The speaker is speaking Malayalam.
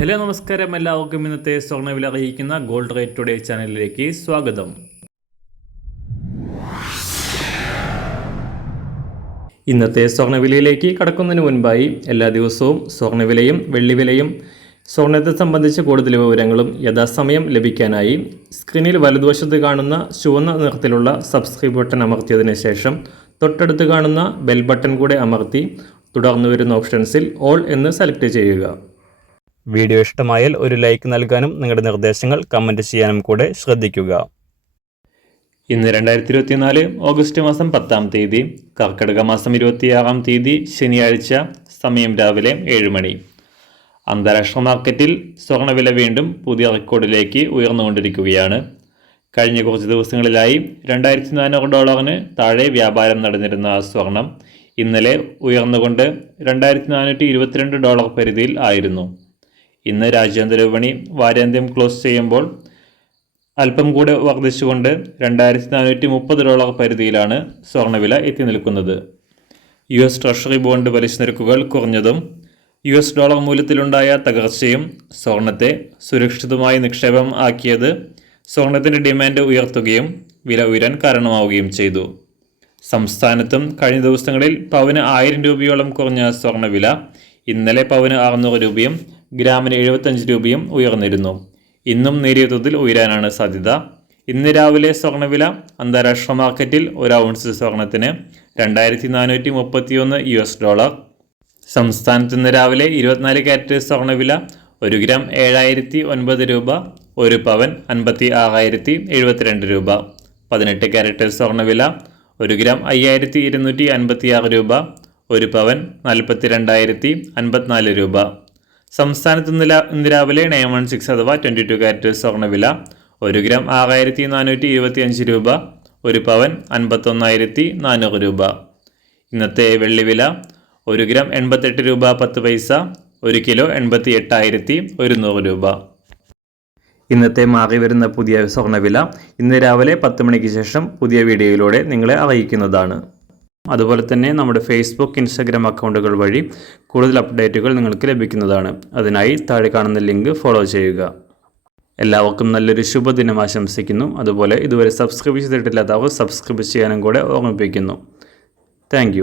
ഹലോ നമസ്കാരം, എല്ലാവർക്കും ഇന്നത്തെ സ്വർണ്ണവില അറിയിക്കുന്ന ഗോൾഡ് റേറ്റ് ടുഡേ ചാനലിലേക്ക് സ്വാഗതം. ഇന്നത്തെ സ്വർണ്ണവിലയിലേക്ക് കടക്കുന്നതിന് മുൻപായി എല്ലാ ദിവസവും സ്വർണ്ണവിലയും വെള്ളിവിലയും സ്വർണ്ണത്തെ സംബന്ധിച്ച കൂടുതൽ വിവരങ്ങളും യഥാസമയം ലഭിക്കാനായി സ്ക്രീനിൽ വലതുവശത്ത് കാണുന്ന ചുവന്ന നിറത്തിലുള്ള സബ്സ്ക്രൈബ് ബട്ടൺ അമർത്തിയതിനു ശേഷം തൊട്ടടുത്ത് കാണുന്ന ബെൽ ബട്ടൺ കൂടെ അമർത്തി തുടർന്ന് വരുന്ന ഓപ്ഷൻസിൽ ഓൾ എന്ന് സെലക്ട് ചെയ്യുക. വീഡിയോ ഇഷ്ടമായാൽ ഒരു ലൈക്ക് നൽകാനും നിങ്ങളുടെ നിർദ്ദേശങ്ങൾ കമൻറ്റ് ചെയ്യാനും കൂടെ ശ്രദ്ധിക്കുക. ഇന്ന് 2024 ഓഗസ്റ്റ് മാസം 10-ാം തീയതി, കർക്കിടക മാസം 26-ാം തീയതി ശനിയാഴ്ച, സമയം രാവിലെ 7 മണി. അന്താരാഷ്ട്ര മാർക്കറ്റിൽ സ്വർണ്ണവില വീണ്ടും പുതിയ റെക്കോർഡിലേക്ക് ഉയർന്നുകൊണ്ടിരിക്കുകയാണ്. കഴിഞ്ഞ കുറച്ച് ദിവസങ്ങളിലായി $2,400 താഴെ വ്യാപാരം നടന്നിരുന്ന സ്വർണം ഇന്നലെ ഉയർന്നുകൊണ്ട് $2,422 പരിധിയിൽ ആയിരുന്നു. ഇന്ന് രാജ്യാന്തര വിപണി വാരാന്ത്യം ക്ലോസ് ചെയ്യുമ്പോൾ അല്പം കൂടെ വർദ്ധിച്ചുകൊണ്ട് $2,430 പരിധിയിലാണ് സ്വർണ്ണവില എത്തി നിൽക്കുന്നത്. US ട്രഷറി ബോണ്ട് പലിശ നിരക്കുകൾ കുറഞ്ഞതും US ഡോളർ മൂല്യത്തിലുണ്ടായ തകർച്ചയും സ്വർണത്തെ സുരക്ഷിതമായി നിക്ഷേപം ആക്കിയത് സ്വർണത്തിൻ്റെ ഡിമാൻഡ് ഉയർത്തുകയും വില ഉയരാൻ കാരണമാവുകയും ചെയ്തു. സംസ്ഥാനത്തും കഴിഞ്ഞ ദിവസങ്ങളിൽ പവന് 1000 രൂപയോളം കുറഞ്ഞ സ്വർണ്ണവില ഇന്നലെ പവന് 600 രൂപയും ഗ്രാമിന് 75 രൂപയും ഉയർന്നിരുന്നു. ഇന്നും നേരിയ തോതിൽ ഉയരാനാണ് സാധ്യത. ഇന്ന് രാവിലെ സ്വർണ്ണവില അന്താരാഷ്ട്ര മാർക്കറ്റിൽ ഒരു ഔൺസ് സ്വർണത്തിന് $2,431. സംസ്ഥാനത്ത് ഇന്ന് രാവിലെ 24 കാരറ്റ് സ്വർണ്ണവില 1 ഗ്രാം 7,009 രൂപ, 1 പവൻ 56,072 രൂപ. 18 കാരറ്റ് സ്വർണ്ണവില 1 ഗ്രാം 5,256 രൂപ, 1 പവൻ 42,054 രൂപ. സംസ്ഥാനത്ത് ഇന്ന് രാവിലെ 916 അഥവാ 22 കാരറ്റ് സ്വർണ്ണവില 1 ഗ്രാം 6,425 രൂപ, 1 പവൻ 51,400 രൂപ. ഇന്നത്തെ വെള്ളിവില 1 ഗ്രാം 88 രൂപ 10 പൈസ, 1 കിലോ 88,100 രൂപ. ഇന്നത്തെ മാറി വരുന്ന പുതിയ സ്വർണ്ണവില ഇന്ന് രാവിലെ 10 മണിക്ക് ശേഷം പുതിയ വീഡിയോയിലൂടെ നിങ്ങളെ അറിയിക്കുന്നതാണ്. അതുപോലെ തന്നെ നമ്മുടെ ഫേസ്ബുക്ക്, ഇൻസ്റ്റാഗ്രാം അക്കൗണ്ടുകൾ വഴി കൂടുതൽ അപ്ഡേറ്റുകൾ നിങ്ങൾക്ക് ലഭിക്കുന്നതാണ്. അതിനായി താഴെ കാണുന്ന ലിങ്ക് ഫോളോ ചെയ്യുക. എല്ലാവർക്കും നല്ലൊരു ശുഭദിനം ആശംസിക്കുന്നു. അതുപോലെ ഇതുവരെ സബ്സ്ക്രൈബ് ചെയ്തിട്ടില്ലാത്തവർ സബ്സ്ക്രൈബ് ചെയ്യാനും കൂടെ ഓർമ്മിപ്പിക്കുന്നു. താങ്ക്